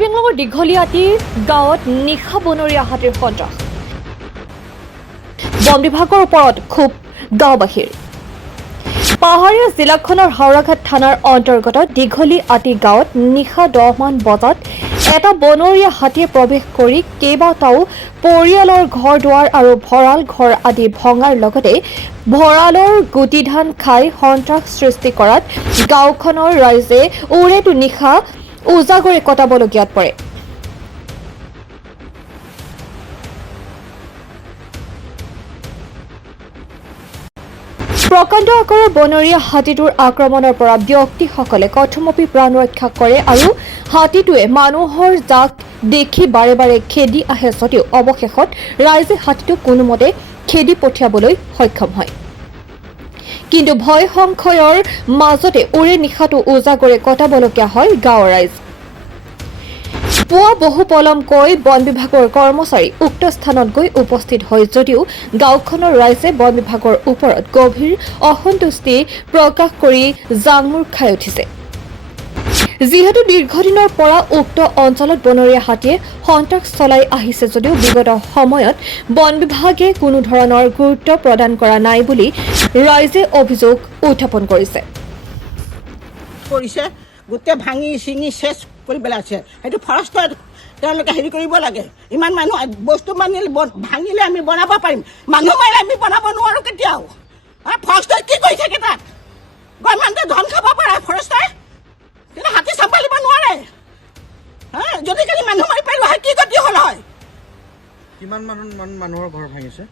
কাৰ্বি আংলঙৰ দীঘলীয়াতি গাঁৱত নিশা বনৰীয়া হাতীৰ সন্ত্ৰাস বন বিভাগৰ ওপৰত ক্ষোভ গাঁওবাসীৰ পাহাৰীয়া জিলাখনৰ হাওৰাঘাট থানাৰ অন্তৰ্গত দীঘলীয়াতি গাঁৱত নিশা 10 মান বজাত এটা বনৰীয়া হাতীয়ে প্ৰৱেশ কৰি কেইবাটাও পৰিয়ালৰ ঘৰ দুৱাৰ আৰু ভঁৰাল ঘৰ আদি ভঙাৰ লগতে ভঁৰালৰ গুটি ধান খাই সন্ত্ৰাস সৃষ্টি কৰাত গাঁওখনৰ ৰাইজে উৰেটো নিশা উজাগৰে কটাবলগীয়াত পৰে। প্ৰকাণ্ড আকাৰৰ বনৰীয়া হাতীটোৰ আক্ৰমণৰ পৰা ব্যক্তিসকলে কথমপি প্ৰাণ ৰক্ষা কৰে আৰু হাতীটোৱে মানুহৰ জাক দেখি বাৰে বাৰে খেদি আহে যদিও অৱশেষত ৰাইজে হাতীটোক কোনোমতে খেদি পঠিয়াবলৈ সক্ষম হয়। কিন্তু ভয় সংশয়ৰ মাজতে উৰে নিশাটো উজাগৰে কটাবলগীয়া হয় গাঁৱৰ ৰাইজ। পুৱা বহু পলমকৈ বন বিভাগৰ কৰ্মচাৰী উক্ত স্থানত গৈ উপস্থিত হয় যদিও গাঁওখনৰ ৰাইজে বন বিভাগৰ ওপৰত গভীৰ অসন্তুষ্টি প্ৰকাশ কৰি জাংমুৰ খাই উঠিছে। যিহেতু দীৰ্ঘদিনৰ পৰা উক্ত অঞ্চলত বনৰীয়া হাতীয়ে সন্ত্ৰাস চলাই আহিছে যদিও বিগত সময়ত বন বিভাগে কোনো ধৰণৰ গুৰুত্ব প্ৰদান কৰা নাই বুলি ৰাইজে অভিযোগ উত্থাপন কৰিছে। গোটেই ভাঙি চিঙি শেষ কৰি পেলাইছে। সেইটো ফৰেষ্টৰ তেওঁলোকে হেৰি কৰিব লাগে। ইমান মানুহ বস্তু ভাঙিলে আমি বনাব পাৰিম, মানুহ মাৰিলে আমি বনাব নোৱাৰো কেতিয়াও। ফৰেষ্টই কি কৰি থাকে তাত? গভৰ্ণমেণ্টে ধন খাব পাৰে ফৰেষ্টই, কিন্তু হাতী চম্ভালিব নোৱাৰে। যদি কালি মানুহ মাৰি পাৰিলো হয় কি গতি হ'ল হয়? কিমান মানুহৰ ঘৰ ভাঙিছে?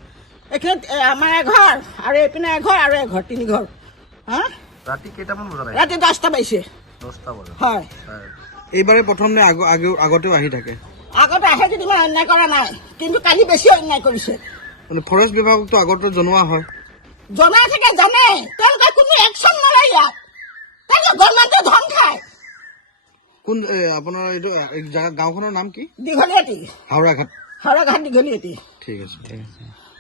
এইখিনিত আমাৰ এঘৰ আৰু এইপিনে এঘৰ আৰু এঘৰ, 3 ঘৰ। ৰাতি কেইটামান বজাত? ৰাতি 10টা বাজিছে। 10টা বজাত হয়। এইবাৰে প্ৰথম নে আগতেও আহি থাকে? আগতে আহে যদি মই অন্যায় কৰা নাই, কিন্তু কালি বেছি অন্যায় কৰিছে। ফৰেষ্ট বিভাগকতো আগতে জনোৱা হয়? জনাই থাকে, জানে, তেওঁলোকে কোনো একশ্যন নলয় ইয়াত। তেওঁলোকে গভৰ্ণমেণ্টে ধন খায়। কোন আপোনাৰ এইটো গাঁওখনৰ নাম কি? দীঘলীয়াতি। হাওৰাঘাট। হাওৰাঘাট দীঘলীয়াতি। ঠিক আছে।